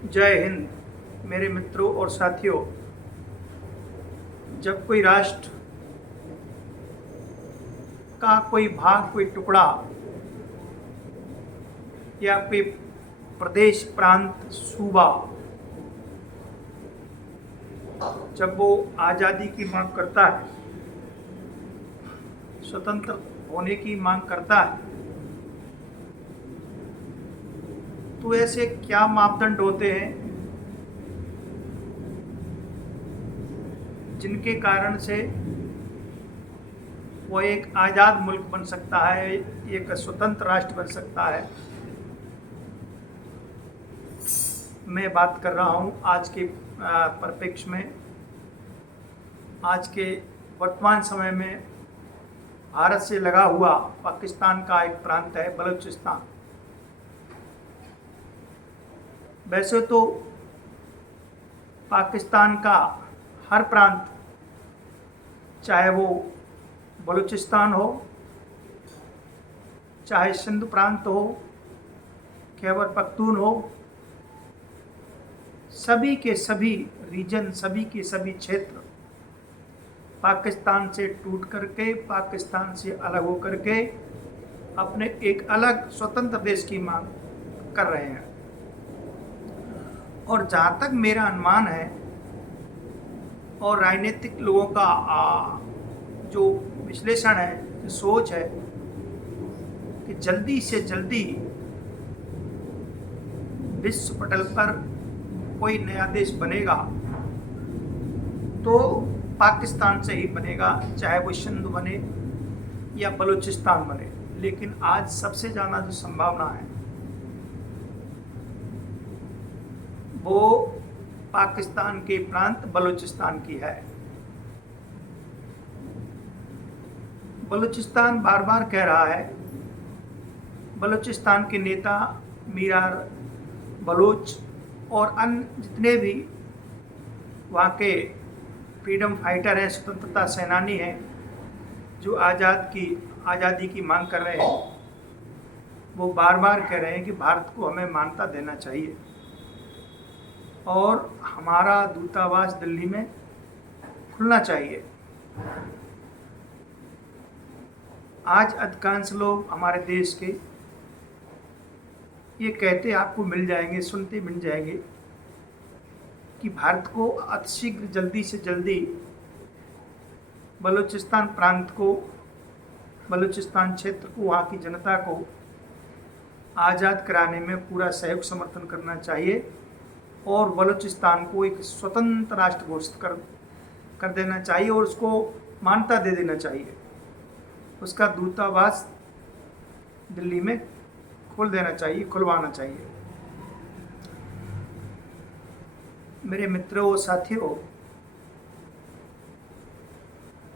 जय हिंद मेरे मित्रों और साथियों। जब कोई राष्ट्र का कोई भाग, कोई टुकड़ा या कोई प्रदेश, प्रांत, सूबा जब वो आज़ादी की मांग करता है, स्वतंत्र होने की मांग करता है, तो ऐसे क्या मापदंड होते हैं जिनके कारण से वो एक आज़ाद मुल्क बन सकता है, एक स्वतंत्र राष्ट्र बन सकता है। मैं बात कर रहा हूँ आज के परिप्रेक्ष्य में, आज के वर्तमान समय में भारत से लगा हुआ पाकिस्तान का एक प्रांत है बलूचिस्तान। वैसे तो पाकिस्तान का हर प्रांत, चाहे वो बलूचिस्तान हो, चाहे सिंध प्रांत हो, खैबर पख्तून हो, सभी के सभी रीजन, सभी के सभी क्षेत्र पाकिस्तान से टूट करके, पाकिस्तान से अलग होकर के अपने एक अलग स्वतंत्र देश की मांग कर रहे हैं। और जहाँ तक मेरा अनुमान है और राजनीतिक लोगों का जो विश्लेषण है, जो सोच है कि जल्दी से जल्दी विश्व पटल पर कोई नया देश बनेगा तो पाकिस्तान से ही बनेगा, चाहे वो सिंध बने या बलूचिस्तान बने। लेकिन आज सबसे ज़्यादा जो संभावना है वो पाकिस्तान के प्रांत बलूचिस्तान की है। बलूचिस्तान बार बार कह रहा है, बलूचिस्तान के नेता मीरार बलोच और अन्य जितने भी वहाँ के फ्रीडम फाइटर हैं, स्वतंत्रता सेनानी हैं, जो आज़ादी की मांग कर रहे हैं, वो बार बार कह रहे हैं कि भारत को हमें मान्यता देना चाहिए और हमारा दूतावास दिल्ली में खुलना चाहिए। आज अधिकांश लोग हमारे देश के ये कहते आपको मिल जाएंगे, सुनते मिल जाएंगे कि भारत को अतिशीघ्र, जल्दी से जल्दी बलूचिस्तान प्रांत को, बलूचिस्तान क्षेत्र को, वहाँ की जनता को आज़ाद कराने में पूरा सहयोग समर्थन करना चाहिए और बलूचिस्तान को एक स्वतंत्र राष्ट्र घोषित कर देना चाहिए और उसको मान्यता दे देना चाहिए। उसका दूतावास दिल्ली में खोल देना चाहिए, खुलवाना चाहिए। मेरे मित्रों और साथियों,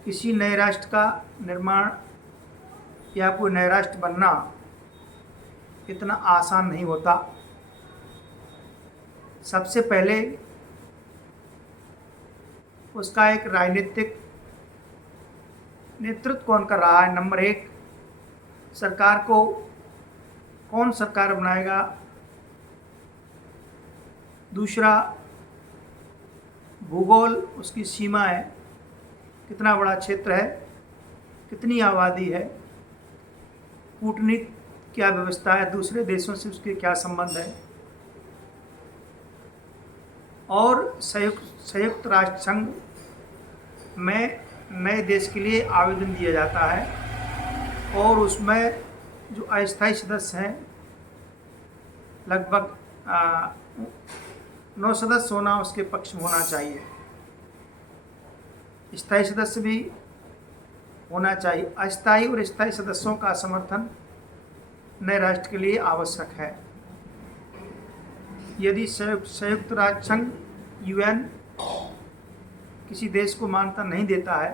किसी नए राष्ट्र का निर्माण या कोई नया राष्ट्र बनना इतना आसान नहीं होता। सबसे पहले उसका एक राजनीतिक नेतृत्व कौन कर रहा है, नंबर एक, सरकार को कौन सरकार बनाएगा, दूसरा भूगोल, उसकी सीमा है, कितना बड़ा क्षेत्र है, कितनी आबादी है, कूटनीति क्या व्यवस्था है, दूसरे देशों से उसके क्या संबंध है, और संयुक्त राष्ट्र संघ में नए देश के लिए आवेदन दिया जाता है और उसमें जो अस्थायी सदस्य हैं, लगभग 9 सदस्य होना उसके पक्ष में होना चाहिए। स्थायी सदस्य भी होना चाहिए। अस्थायी और स्थायी सदस्यों का समर्थन नए राष्ट्र के लिए आवश्यक है। यदि संयुक्त राष्ट्र संघ, यूएन, किसी देश को मान्यता नहीं देता है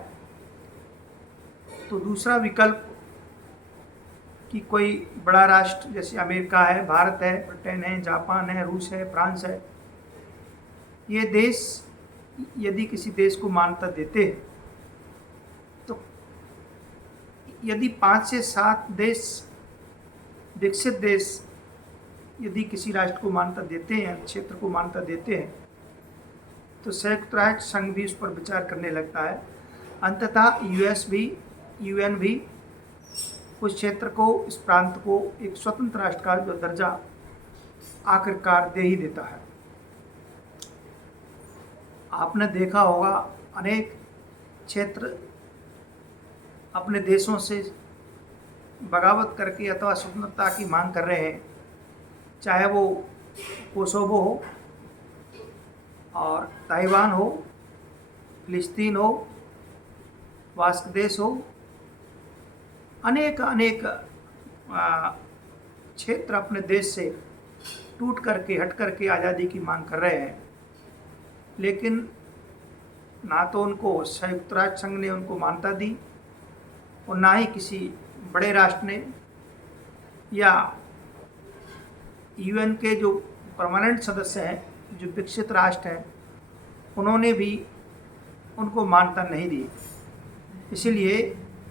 तो दूसरा विकल्प कि कोई बड़ा राष्ट्र जैसे अमेरिका है, भारत है, ब्रिटेन है, जापान है, रूस है, फ्रांस है, ये देश यदि किसी देश को मान्यता देते हैं तो यदि 5 से 7 देश, विकसित देश यदि किसी राष्ट्र को मान्यता देते हैं, क्षेत्र को मान्यता देते हैं, तो संयुक्त राष्ट्र संघ भी उस पर विचार करने लगता है। अंततः यूएन भी उस क्षेत्र को, इस प्रांत को एक स्वतंत्र राष्ट्र का जो दर्जा आखिरकार दे ही देता है। आपने देखा होगा अनेक क्षेत्र अपने देशों से बगावत करके अथवा स्वतंत्रता की मांग कर रहे हैं, चाहे वो कोसोवो हो और ताइवान हो, फिलिस्तीन हो, वास्क देश हो, अनेक क्षेत्र अपने देश से टूट करके, हट करके आज़ादी की मांग कर रहे हैं। लेकिन ना तो उनको संयुक्त राष्ट्र संघ ने उनको मान्यता दी और ना ही किसी बड़े राष्ट्र ने या यूएन के जो परमानेंट सदस्य हैं, जो विकसित राष्ट्र हैं, उन्होंने भी उनको मान्यता नहीं दी। इसलिए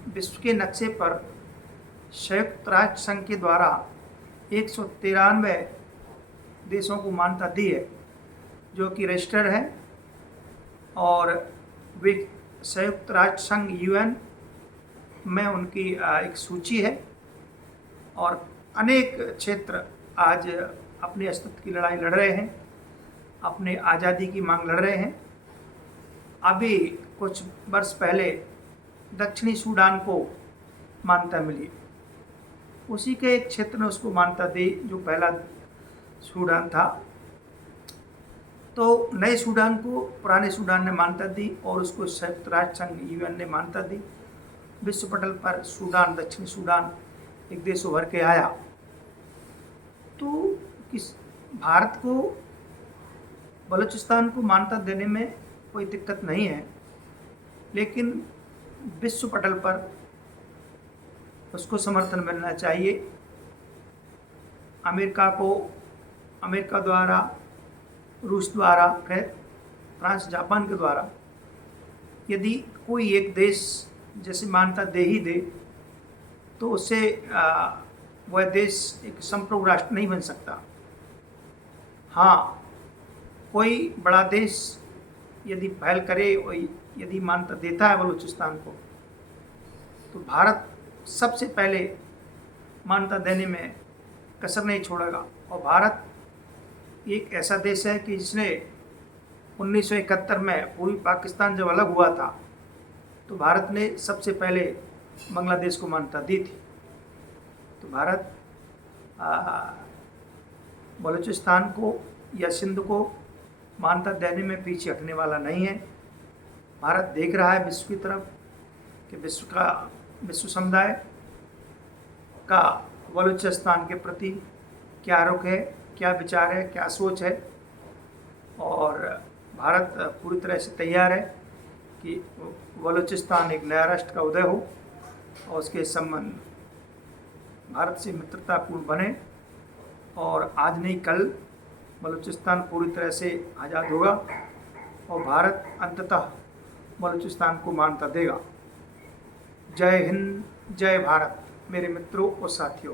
विश्व के नक्शे पर संयुक्त राष्ट्र संघ के द्वारा 193 देशों को मान्यता दी है, जो कि रजिस्टर्ड है, और वे संयुक्त राष्ट्र संघ यूएन में उनकी एक सूची है। और अनेक क्षेत्र आज अपने अस्तित्व की लड़ाई लड़ रहे हैं, अपने आज़ादी की मांग लड़ रहे हैं। अभी कुछ वर्ष पहले दक्षिणी सूडान को मान्यता मिली, उसी के एक क्षेत्र ने उसको मान्यता दी जो पहला सूडान था। तो नए सूडान को पुराने सूडान ने मान्यता दी और उसको संयुक्त राष्ट्र संघ यूएन ने मान्यता दी। विश्व पटल पर सूडान, दक्षिणी सूडान एक देश उभर के आया। तो किस भारत को बलूचिस्तान को मान्यता देने में कोई दिक्कत नहीं है, लेकिन विश्व पटल पर उसको समर्थन मिलना चाहिए। अमेरिका द्वारा, रूस द्वारा, फ्रांस, जापान के द्वारा यदि कोई एक देश जैसे मान्यता दे ही दे, तो उससे वह देश एक संप्रभु राष्ट्र नहीं बन सकता। हाँ, कोई बड़ा देश यदि पहल करे और यदि मान्यता देता है बलूचिस्तान को, तो भारत सबसे पहले मान्यता देने में कसर नहीं छोड़ेगा। और भारत एक ऐसा देश है कि जिसने 1971 में पूर्वी पाकिस्तान जब अलग हुआ था, तो भारत ने सबसे पहले बांग्लादेश को मान्यता दी थी। तो भारत बलूचिस्तान को या सिंध को मान्यता देने में पीछे हटने वाला नहीं है। भारत देख रहा है विश्व की तरफ कि विश्व समुदाय का बलूचिस्तान के प्रति क्या रुख है, क्या विचार है, क्या सोच है। और भारत पूरी तरह से तैयार है कि बलूचिस्तान एक नया राष्ट्र का उदय हो और उसके संबंध भारत से मित्रतापूर्ण बने। और आज नहीं कल बलूचिस्तान पूरी तरह से आज़ाद होगा और भारत अंततः बलूचिस्तान को मान्यता देगा। जय हिंद, जय भारत मेरे मित्रों और साथियों।